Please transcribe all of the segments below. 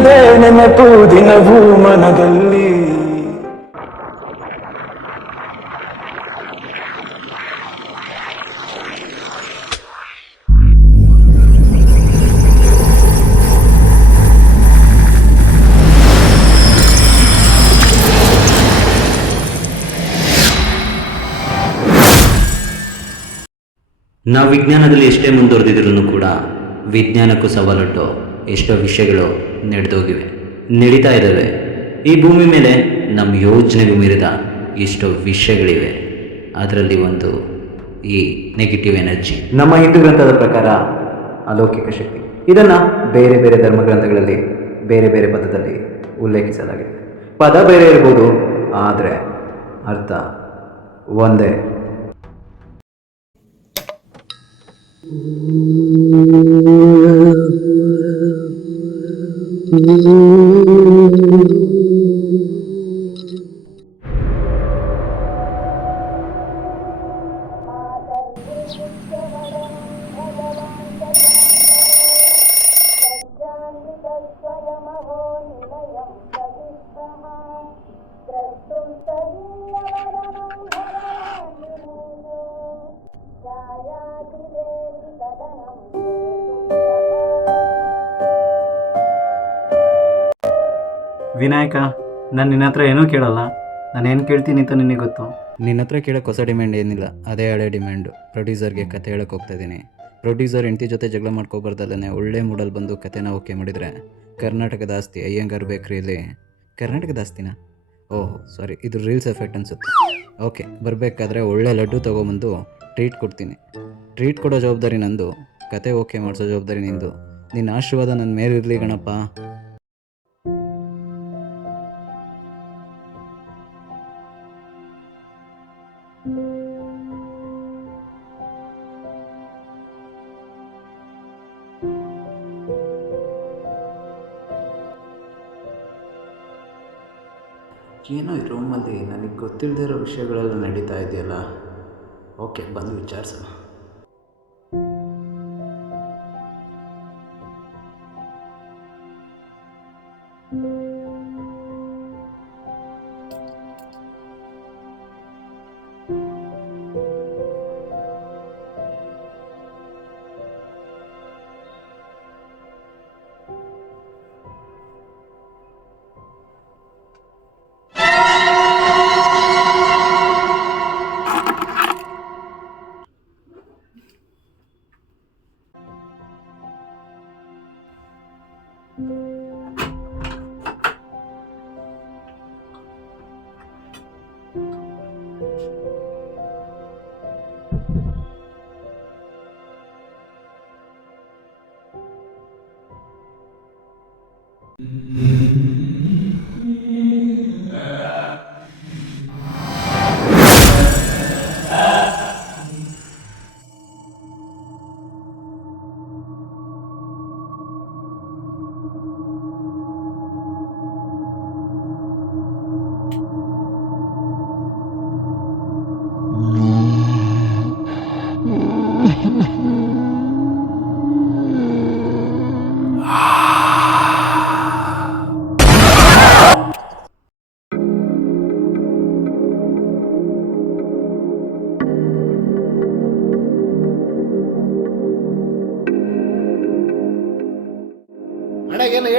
ನಿನ್ನದೇ ನೆನಪು ದಿನವೂ ಮನದಲ್ಲಿ. ನಾವು ವಿಜ್ಞಾನದಲ್ಲಿ ಎಷ್ಟೇ ಮುಂದುವರೆದಿದ್ರೂ ಕೂಡ ವಿಜ್ಞಾನಕ್ಕೂ ಸವಾಲುಂಟು ಎಷ್ಟೋ ವಿಷಯಗಳು ನಡೆದೋಗಿವೆ, ನಡೀತಾ ಇದ್ದಾವೆ. ಈ ಭೂಮಿ ಮೇಲೆ ನಮ್ಮ ಯೋಜನೆಗೂ ಮೀರಿದ ಎಷ್ಟೋ ವಿಷಯಗಳಿವೆ. ಅದರಲ್ಲಿ ಒಂದು ಈ ನೆಗೆಟಿವ್ ಎನರ್ಜಿ ನಮ್ಮ ಹಿಂದೂ ಗ್ರಂಥದ ಪ್ರಕಾರ ಅಲೌಕಿಕ ಶಕ್ತಿ. ಇದನ್ನು ಬೇರೆ ಬೇರೆ ಧರ್ಮಗ್ರಂಥಗಳಲ್ಲಿ, ಬೇರೆ ಬೇರೆ ಪದದಲ್ಲಿ ಉಲ್ಲೇಖಿಸಲಾಗಿದೆ. ಪದ ಬೇರೆ ಇರ್ಬೋದು, ಆದರೆ ಅರ್ಥ ಒಂದೇ. Ooh. mm-hmm. ವಿನಾಯಕ, ನಾನು ನಿನ್ನ ಹತ್ರ ಏನೂ ಕೇಳಲ್ಲ. ನಾನು ಏನು ಕೇಳ್ತೀನಿ ಅಂತ ನಿನಗೆ ಗೊತ್ತು? ನಿನ್ನ ಹತ್ರ ಕೇಳೋಕೆ ಹೊಸ ಡಿಮ್ಯಾಂಡ್ ಏನಿಲ್ಲ. ಅದೇ ಹಳೆ ಡಿಮ್ಯಾಂಡು ಪ್ರೊಡ್ಯೂಸರ್ಗೆ ಕತೆ ಹೇಳಕ್ಕೆ ಹೋಗ್ತಾ ಇದ್ದೀನಿ ಪ್ರೊಡ್ಯೂಸರ್ ಹೆಂಡತಿ ಜೊತೆ ಜಗಳ ಮಾಡ್ಕೋಬಾರ್ದಲ್ಲೇ ಒಳ್ಳೆ ಮೂಡಲ್ಲಿ ಬಂದು ಕತೆನ ಓಕೆ ಮಾಡಿದರೆ ಕರ್ನಾಟಕದ ಆಸ್ತಿ ಅಯ್ಯಂಗಾರ್ ಬೇಕ್ರಿಯಲ್ಲಿ ಕರ್ನಾಟಕದ ಆಸ್ತಿನಾ? ಓಹ್ ಸಾರಿ ಇದು ರೀಲ್ಸ್ ಎಫೆಕ್ಟ್ ಅನಿಸುತ್ತೆ. ಓಕೆ ಬರಬೇಕಾದ್ರೆ ಒಳ್ಳೆ ಲಡ್ಡು ತೊಗೊಂಬಂದು ಟ್ರೀಟ್ ಕೊಡ್ತೀನಿ. ಟ್ರೀಟ್ ಕೊಡೋ ಜವಾಬ್ದಾರಿ ನಂದು. ಕತೆ ಓಕೆ ಮಾಡಿಸೋ ಜವಾಬ್ದಾರಿ ನಿಂದು. ನಿನ್ನ ಆಶೀರ್ವಾದ ನನ್ನ ಮೇಲಿರಲಿ ಗಣಪ ಗೊತ್ತಿಲ್ಲದೆ ಇರೋ ವಿಷಯಗಳೆಲ್ಲ ನಡೀತಾ ಇದೆಯಲ್ಲ? ಓಕೆ ಬಂದು ವಿಚಾರಿಸೋಣ. ಅಣ್ಣ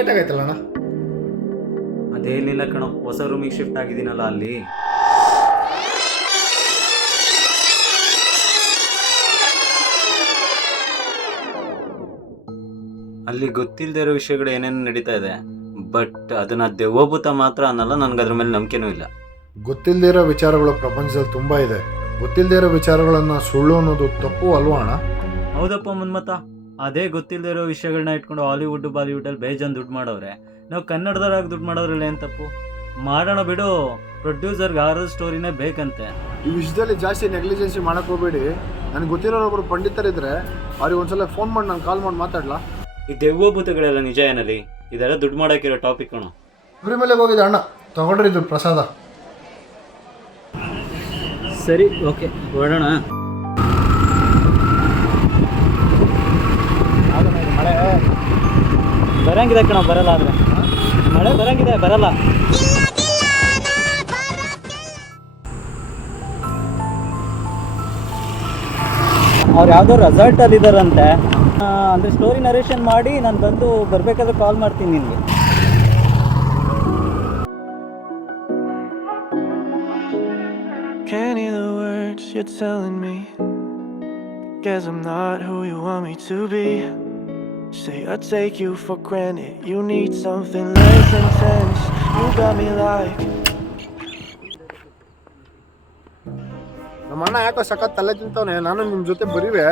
ಏನೋ ಆಗೈತಲ್ಲ ಅಣ್ಣ ಅದೇನಿಲ್ಲ ಕಣ. ಹೊಸ ರೂಮಿಗೆ ಶಿಫ್ಟ್ ಆಗಿದ್ದೀನಲ್ಲ ಅಲ್ಲಿ. ಅಲ್ಲಿ ಗೊತ್ತಿಲ್ಲದೆ ಇರೋ ವಿಷಯಗಳು ಏನೇನು ನಡೀತಾ ಇದೆ. ಬಟ್ ಅದನ್ನ ದೆವ್ವಭೂತ ಮಾತ್ರ ಅನ್ನಲ್ಲ ನನಗೆ ಅದ್ರ ಮೇಲೆ ನಂಬಿಕೆನೂ ಇಲ್ಲ. ಗೊತ್ತಿಲ್ಲದೆ ಇರೋ ವಿಚಾರಗಳು ಪ್ರಪಂಚದಲ್ಲಿ ತುಂಬ ಇದೆ. ಗೊತ್ತಿಲ್ಲದೆ ಇರೋ ವಿಚಾರಗಳನ್ನ ಸುಳ್ಳು ಅನ್ನೋದು ತಪ್ಪು ಅಲ್ವಾ ಅಣ್ಣ? ಹೌದಪ್ಪ ಮುನ್ಮತ ಅದೇ ಗೊತ್ತಿಲ್ಲದಿರೋ ವಿಷಯಗಳನ್ನ ಇಟ್ಕೊಂಡು ಹಾಲಿವುಡ್ ಬಾಲಿವುಡಲ್ಲಿ ಬೇಜಾನ್ ದುಡ್ಡು ಮಾಡೋರೆ ನಾವು ಕನ್ನಡದವ್ರಾಗಿ ದುಡ್ಡು ಮಾಡೋದ್ರಲ್ಲಿ ಏನು ತಪ್ಪು? ಮಾಡೋಣ ಬಿಡು. ಪ್ರೊಡ್ಯೂಸರ್ಗೆ ಆರೋ ಸ್ಟೋರಿನೇ ಬೇಕಂತೆ. ಈ ವಿಷಯದಲ್ಲಿ ಜಾಸ್ತಿ ನೆಗ್ಲಿಜೆನ್ಸಿ ಮಾಡಕ್ ಹೋಗ್ಬೇಡಿ. ನನಗೆ ಗೊತ್ತಿರೋರೊಬ್ರು ಪಂಡಿತರಿದ್ರೆ ಅವ್ರಿಗೆ ಒಂದ್ಸಲ ಫೋನ್ ಮಾಡಿ ನಾನು ಕಾಲ್ ಮಾಡಿ ಮಾತಾಡ್ಲಾ? ಈ ದೆವ್ವಭೂತಗಳೆಲ್ಲ ನಿಜ ಏನಲ್ಲಿ ಇದೆಲ್ಲ ದುಡ್ಡು ಮಾಡೋಕ್ಕಿರೋ ಟಾಪಿಕ್ ಕಣು. ಇವ್ರ ಮೇಲೆ ಹೋಗಿದೆ ಅಣ್ಣ. ತಗೊಂಡ್ರಿ ಇದು ಪ್ರಸಾದ. ಸರಿ ಓಕೆ. ಹೊರಡೋಣ ಬರಂಗಿದೆ ಕಣ, ಬರಲ್ಲ ಆದ್ರೆ. ಮಳೆ ಬರಂಗಿದೆ, ಬರಲ್ಲ. ಅವ್ರು ಯಾವುದೋ ರೆಸಾರ್ಟಲ್ಲಿ ಇದ್ದಾರಂತೆ ಅಂದರೆ ಸ್ಟೋರಿ ನರೇಷನ್ ಮಾಡಿ ನಾನು ಬಂದು ಬರಬೇಕಾದ್ರೆ ಕಾಲ್ ಮಾಡ್ತೀನಿ ನಿಮಗೆ the words you're telling me. Guess I'm not who you want me to be. Say I take you for granted. You need something less intense. You got me like. ನಮ್ಮ ಅಣ್ಣ ಯಾಕೋ ಸಖತ್ ತಲೆ ತಿಂತವನೆ? ನಾನು ನಿಮ್ಮ ಜೊತೆ ಬರೀವೆ.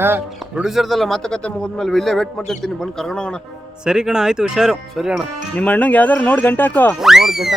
ಪ್ರೊಡ್ಯೂಸರ್ದೆಲ್ಲ ಮಾತುಕತೆ ಮುಗಿದ್ಮೇಲೆ ಇಲ್ಲೇ ವೇಟ್ ಮಾಡ್ತಿರ್ತೀನಿ. ಬಂದು ಕರ್ಕೊಂಡೋಗೋಣ ಸರಿ ಕಣ ಆಯ್ತು ಹುಷಾರು. ಸರಿ ಅಣ್ಣ. ನಿಮ್ಮ ಅಣ್ಣಂಗೆ ಯಾವ್ದಾರು ನೋಡಿ ಗಂಟೆ ಹಾಕೋ ನೋಡಿ ಗಂಟೆ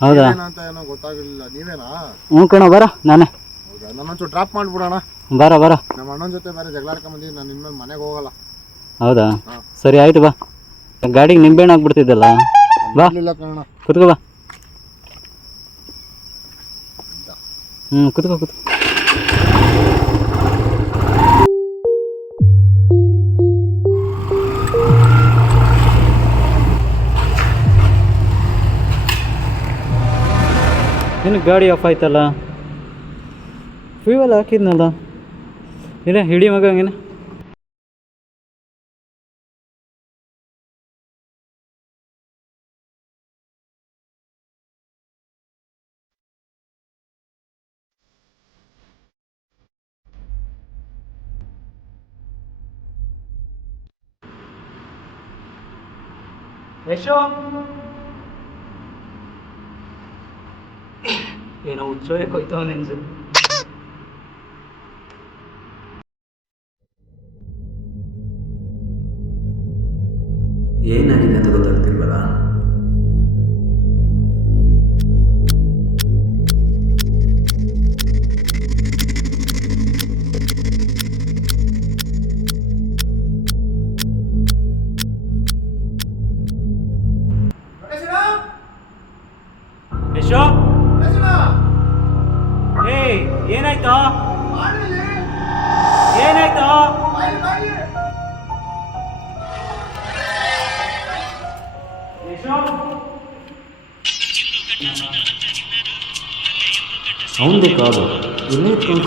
ಹೌದಾ? ಏನಂತ ಏನೋ ಗೊತ್ತಾಗಲಿಲ್ಲ. ನೀವೇನಾ? ಹ್ಞೂ ಕಣ ಬರ ನಾನೇ. ಹೌದಾ? ನನ್ನೊಂಚೂರು ಡ್ರಾಪ್ ಮಾಡ್ಬಿಡೋಣ. ಬರ ಬರ. ನಮ್ಮ ಅಣ್ಣನ ಜೊತೆ ಬೇರೆ ಜಗಳ ಆಡ್ಕೊಂಬಂದಿದ್ದು ನಾನು ಇನ್ಮೇಲೆ ಮನೆಗೆ ಹೋಗಲ್ಲ. ಹೌದಾ? ಹಾ. ಸರಿ ಆಯ್ತು ಬಾ. ಗಾಡಿಗೆ ನಿಂಬೆಹಣ್ಣು ಹಾಕ್ಬಿಡ್ತಿದ್ದಲ್ಲ? ಬಾ. ಇಲ್ಲ ಕಾರಣ ಕುತ್ಕೋ ಬಾ. ಹ್ಮ್ ಕುತ್ಕೋ ಕುತ್ಕೋ. ನಿನಗೆ ಗಾಡಿ ಆಫ್ ಆಯ್ತಲ್ಲ? ಫ್ಯೂವೆಲ್ ಹಾಕಿದ್ನಲ್ಲ. ಇಲ್ಲ ಹಿಡಿ ಮಗ ಯಶೋ? ಏನೋ ಉತ್ಸವಕ್ಕೆ ಹೋಯ್ತವ ನೆನ್ಸು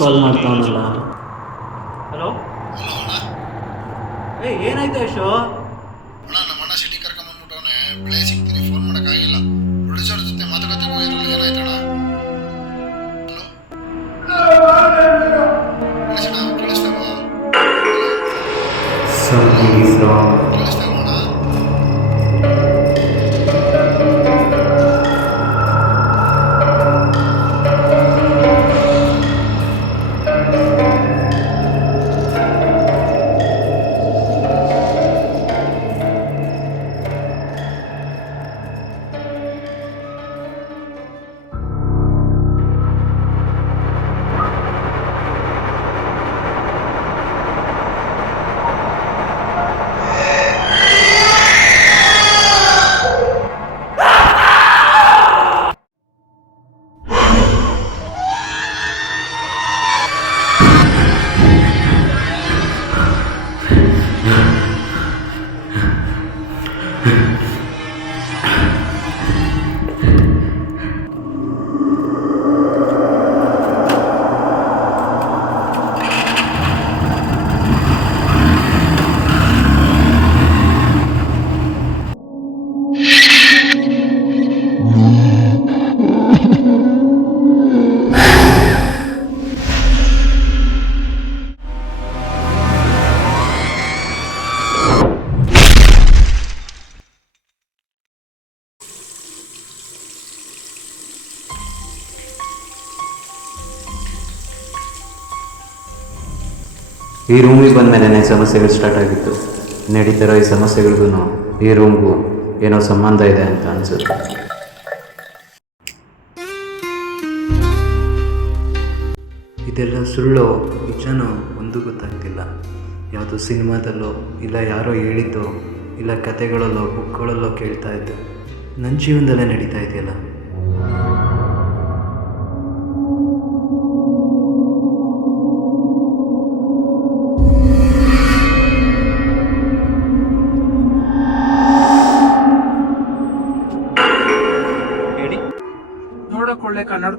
ಕಾಲ್ ಮಾಡ್ತಾವನಲ್ಲ ಹಲೋ ಏ ಏನಾಯ್ತು ಯಶೋ? ಈ ರೂಮಿಗೆ ಬಂದ ಮೇಲೆ ಸಮಸ್ಯೆಗಳು ಸ್ಟಾರ್ಟ್ ಆಗಿತ್ತು. ನಡೀತಾರೋ ಈ ಸಮಸ್ಯೆಗಳಿಗೂ ಈ ರೂಮ್ಗೂ ಏನೋ ಸಂಬಂಧ ಇದೆ ಅಂತ ಅನಿಸುತ್ತೆ. ಇದೆಲ್ಲ ಸುಳ್ಳು ನಿಜನೋ ಒಂದು ಗೊತ್ತಾಗ್ತಿಲ್ಲ. ಯಾವುದೋ ಸಿನಿಮಾದಲ್ಲೋ ಇಲ್ಲ ಯಾರೋ ಹೇಳಿದ್ದೋ ಇಲ್ಲ ಕತೆಗಳಲ್ಲೋ ಬುಕ್ಗಳಲ್ಲೋ ಕೇಳ್ತಾ ಇದ್ದು. ನನ್ನ ಜೀವನದಲ್ಲೇ ನಡೀತಾ ಇದೆಯಲ್ಲ?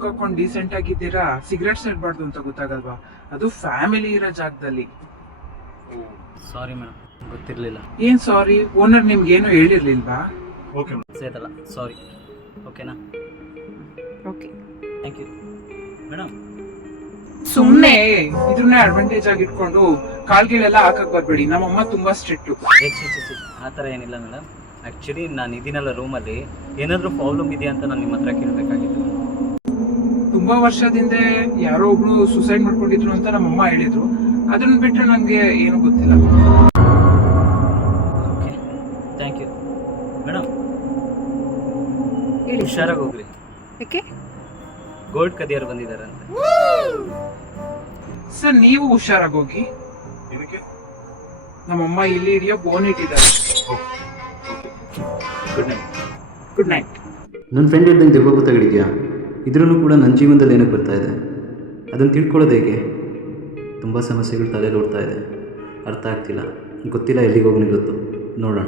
ಕನ್ನಡಕ ಹಾಕೊಂಡು ಡೀಸೆಂಟ್ ಆಗಿದ್ದೀರಾ? ಸಿಗರೆಟ್ ಸೇರ್ಬಾರ್ದು ಅಂತ ಗೊತ್ತಾಗಲ್ವಾ? ಅದು ಫ್ಯಾಮಿಲಿ ಇರೋ ಜಾಗದಲ್ಲಿ. ಸಾರಿ ಮೇಡಮ್ ಗೊತ್ತಿರಲಿಲ್ಲ. ಏನ್ ಸಾರಿ ಓನರ್ ನಿಮ್ಗೆ ಏನು ಹೇಳಿರ್ಲಿಲ್ವಾ ಸೇತಲ್ಲ ಸಾರಿ ಓಕೆನಾ ಓಕೆ ಥ್ಯಾಂಕ್ ಯು ಮೇಡಮ್ ಸುಮ್ನೆ ಇದನ್ನೇ ಅಡ್ವಾಂಟೇಜ್ ಆಗಿ ಇಟ್ಕೊಂಡು ಕಾಲ್ಗಳೆಲ್ಲ ಹಾಕಕ್ ಬರ್ಬೇಡಿ. ನಮ್ಮಮ್ಮ ತುಂಬಾ ಸ್ಟ್ರಿಕ್ಟ್ ಆ ಥರ ಏನಿಲ್ಲ ಮೇಡಮ್ ಆ್ಯಕ್ಚುಲಿ ನಾನು ಇದೀನಲ್ಲ ರೂಮಲ್ಲಿ ಏನಾದರೂ ಪ್ರಾಬ್ಲಮ್ ಇದೆಯಾ ಅಂತ ನಾನು ನಿಮ್ಮ ಹತ್ರ ಕೇಳಬೇಕಾಗಿತ್ತು. ತುಂಬಾ ವರ್ಷದಿಂದ ಯಾರೋ ಒಬ್ರು ಸುಸೈಡ್ ಮಾಡ್ಕೊಂಡಿದ್ರು ಅಂತ ನಮ್ಮಮ್ಮ ಹೇಳಿದ್ರು. ಅದನ್ನ ಬಿಟ್ಟರೆ ನಂಗೆ ಏನು ಗೊತ್ತಿಲ್ಲ. ಓಕೆ ಥ್ಯಾಂಕ್ ಯು ಮೇಡಮ್ ಹೇಳಿ. ಹುಷಾರಾಗಿ ಹೋಗ್ರಿ. ಯಾಕೆ? ಗೋಲ್ಡ್ ಕದಿಯರು ಅಂತ ಸರ್ ನೀವು ಹುಷಾರಾಗಿ ಹೋಗಿ. ನಮ್ಮಮ್ಮ ಇಲ್ಲಿ ಹಿಡಿಯೋ ಬೋನ್ ಇಟ್ಟಿದ್ದಾರೆ. ಗುಡ್ ನೈಟ್ ಗುಡ್ ನೈಟ್ ನನ್ನ ಫ್ರೆಂಡ್ ಇದ್ದಂಗೆ ದೆವ್ವ ಗೊತ್ತಾಗಿದೆಯಾ ಇದ್ರೂ ಕೂಡ ನನ್ನ ಜೀವನದಲ್ಲಿ ಏನಕ್ಕೆ ಬರ್ತಾ ಇದೆ. ಅದನ್ನು ತಿಳ್ಕೊಳ್ಳೋದು ಹೇಗೆ? ತುಂಬ ಸಮಸ್ಯೆಗಳು ತಲೆಯಲ್ಲಿ ಓಡ್ತಾ ಇದೆ. ಅರ್ಥ ಆಗ್ತಿಲ್ಲ. ಗೊತ್ತಿಲ್ಲ ಎಲ್ಲಿಗೆ ಹೋಗಿ ನಿಲ್ಲುತ್ತೋ ನೋಡೋಣ.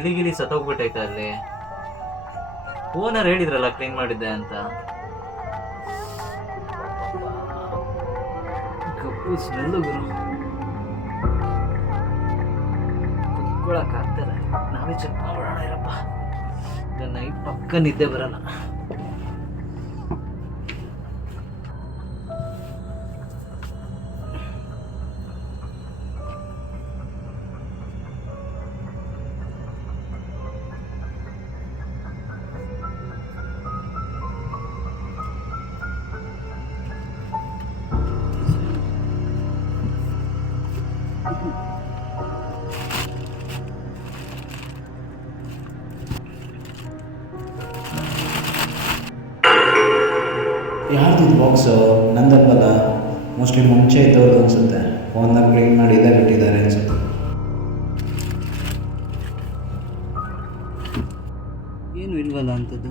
ಇಲಿ ಗಿಲಿ ಸತ್ತೋಗ್ಬಿಟ್ಟೈತೆ ಅಲ್ಲಿ. ಓನರ್ ಹೇಳಿದ್ರಲ್ಲ ಕ್ಲೀನ್ ಮಾಡಿದ್ದೆ ಅಂತ. ಕಪ್ಪು ಸ್ಮೆಲ್ಲು ಗುರು. ನಾವೇ ಚೆಕ್ ಮಾಡೋಣ ಇರಪ್ಪ. ನೈಟ್ ಪಕ್ಕ ನಿದ್ದೆ ಬರಲ್ಲ. ಬಾಕ್ಸು ನಂದಲ್ವಲ್ಲ ಮೋಸ್ಟ್ಲಿ ಮುಂಚೆ ಇದ್ದವ್ರದ್ದು ಅನಿಸುತ್ತೆ. ಫೋನ್ನಾಗ ಕ್ಲೀನ್ ಮಾಡಿ ಇದೇ ಬಿಟ್ಟಿದ್ದಾರೆ ಅನಿಸುತ್ತೆ. ಏನು ಇಲ್ವಲ್ಲ ಅಂಥದ್ದು?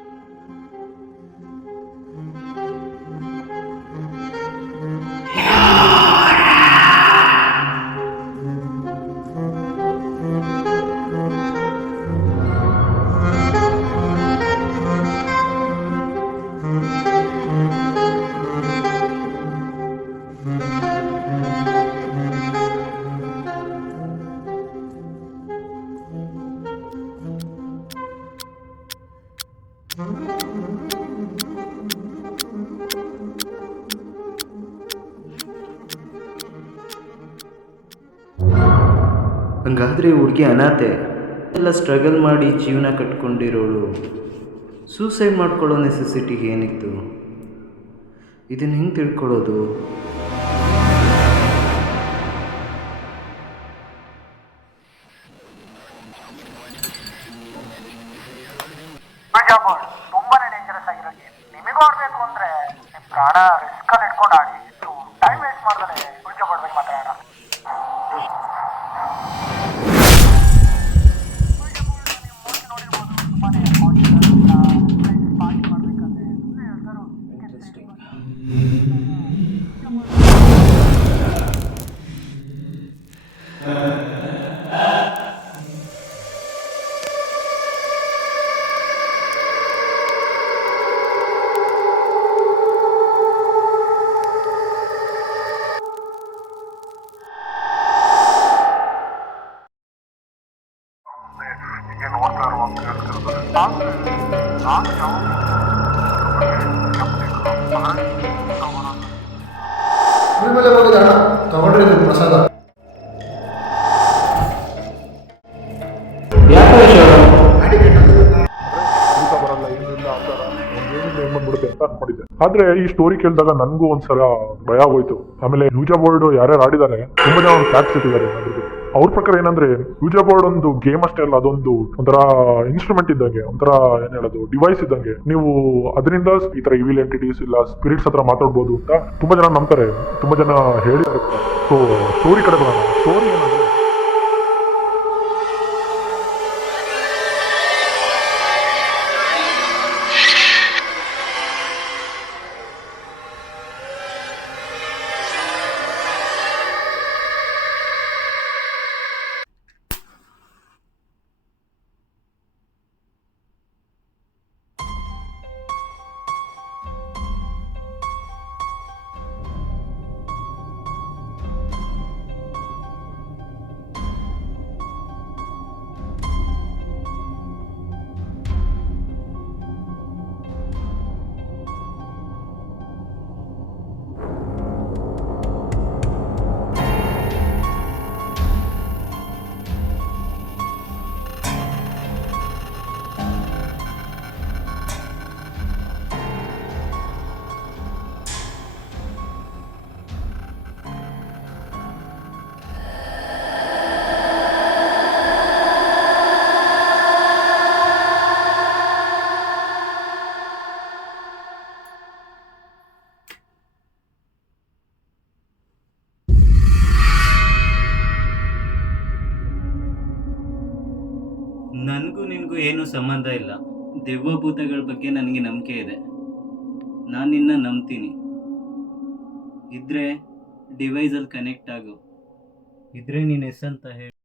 ಹಂಗಾದರೆ ಹುಡುಗಿ ಅನಾಥೆ. ಎಲ್ಲ ಸ್ಟ್ರಗಲ್ ಮಾಡಿ ಜೀವನ ಕಟ್ಕೊಂಡಿರೋಳು. ಸೂಸೈಡ್ ಮಾಡ್ಕೊಳ್ಳೋ ನೆಸೆಸಿಟಿ ಏನಿತ್ತು? ಇದನ್ನು ಹೆಂಗೆ ತಿಳ್ಕೊಳ್ಳೋದು? ತುಂಬಾನೇ ಡೇಂಜರಸ್ ಆಗಿರೋ ನಿಮಗೂ ಆಡ್ಬೇಕು ಅಂದ್ರೆ ನಿಮ್ ಪ್ರಾಣ ಇಟ್ಕೊಂಡು ಆಡಿ ಪ್ರಸಾದ ಏನ್ ಅಂತ ಮಾಡಿದ್ದೆ ಆದ್ರೆ ಈ ಸ್ಟೋರಿ ಕೇಳಿದಾಗ ನನಗೂ ಒಂದ್ಸಲ ಭಯ ಆಗೋಯ್ತು ಆಮೇಲೆ ಯೂಜಾ ಬೋರ್ಡ್ ಯಾರ್ಯಾರು ಆಡಿದ್ದಾರೆ ತುಂಬಾ ಜನ ಫ್ಯಾಕ್ಟ್ಸ್ ಇಟ್ಟಿದ್ದಾರೆ ಅವ್ರ ಪ್ರಕಾರ ಏನಂದ್ರೆ ಯೂಜಾ ಬೋರ್ಡ್ ಒಂದು ಗೇಮ್ ಅಷ್ಟೇ ಅಲ್ಲ, ಅದೊಂದು ಒಂಥರ ಇನ್ಸ್ಟ್ರೂಮೆಂಟ್ ಇದ್ದಂಗೆ, ಒಂಥರ ಏನ್ ಹೇಳೋದು ಡಿವೈಸ್ ಇದ್ದಂಗೆ. ನೀವು ಅದರಿಂದ ಈ ತರ ಇವಿಲ್ ಎಂಟಿಟೀಸ್ ಇಲ್ಲ ಸ್ಪಿರಿಟ್ಸ್ ಹತ್ರ ಮಾತಾಡ್ಬೋದು ಅಂತ ತುಂಬಾ ಜನ ನಂಬ್ತಾರೆ, ತುಂಬಾ ಜನ ಹೇಳಿದ್ದಾರೆ ಸೊ ಸ್ಟೋರಿ ಕಡೆ ಬರೋಣ. ಸ್ಟೋರಿ ಏನಂದ್ರೆ ನನಗೂ ನಿನಗೂ ಏನೂ ಸಂಬಂಧ ಇಲ್ಲ. ದೆವ್ವಭೂತಗಳ ಬಗ್ಗೆ ನನಗೆ ನಂಬಿಕೆ ಇದೆ. ನಾನು ನಿನ್ನ ನಂಬ್ತೀನಿ. ಇದ್ರೆ ಡಿವೈಸಲ್ಲಿ ಕನೆಕ್ಟ್ ಆಗು. ಇದ್ರೆ ನೀನು ಎಸ್ ಅಂತ ಹೇಳಿ.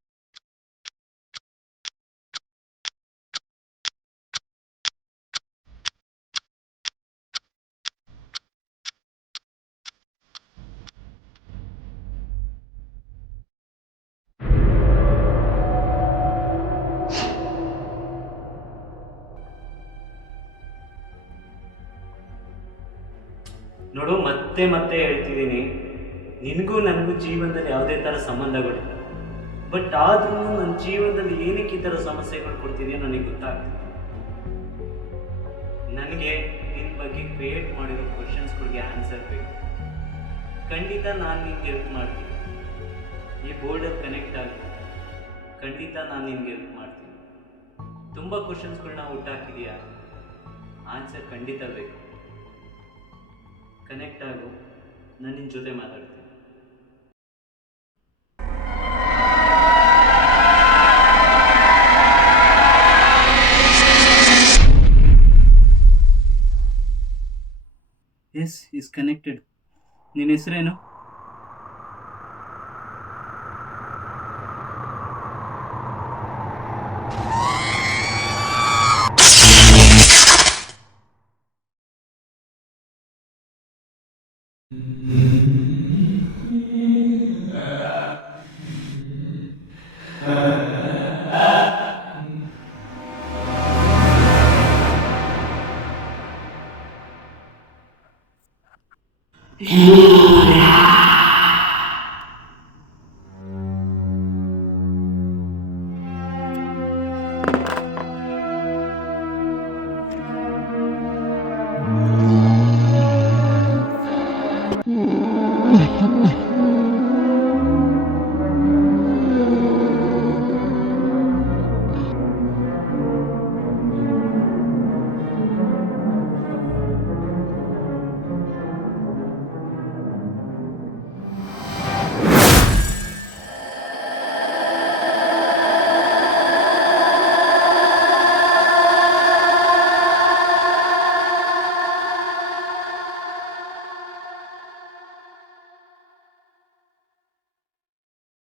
ಮತ್ತೆ ಮತ್ತೆ ಹೇಳ್ತಿದ್ದೀನಿ. ನಿನಗೂ ನನಗೂ ಜೀವನದಲ್ಲಿ ಯಾವುದೇ ಥರ ಸಂಬಂಧಗಳು. ಬಟ್ ಆದರೂ ನನ್ನ ಜೀವನದಲ್ಲಿ ಏನಕ್ಕೆ ಈ ಥರ ಸಮಸ್ಯೆಗಳು ಕೊಡ್ತಿದೆಯೋ ನನಗೆ ಗೊತ್ತಾಗ್ತದೆ. ನನಗೆ ನಿನ್ನ ಬಗ್ಗೆ ಕ್ರಿಯೇಟ್ ಮಾಡಿರೋ ಕ್ವಶನ್ಸ್ಗಳಿಗೆ ಆನ್ಸರ್ ಬೇಕು. ಖಂಡಿತ ನಾನು ನಿನ್ಗೆ ಹೆಲ್ಪ್ ಮಾಡ್ತೀನಿ. ಈ ಬೋರ್ಡಲ್ಲಿ ಕನೆಕ್ಟ್ ಆಗಿ ಖಂಡಿತ ನಾನು ನಿನ್ಗೆ ಹೆಲ್ಪ್ ಮಾಡ್ತೀನಿ. ತುಂಬ ಕ್ವಶನ್ಸ್ಗಳನ್ನ ಹುಟ್ಟಾಕಿದೆಯಾ. ಆನ್ಸರ್ ಖಂಡಿತ ಬೇಕು. ಕನೆಕ್ಟ್ ಆಗು ನಾನು ನಿನ್ನ ಜೊತೆ ಮಾತಾಡ್ತೀನಿ. ಎಸ್ ಇಸ್ ಕನೆಕ್ಟೆಡ್ ನಿನ್ನ ಹೆಸರೇನು?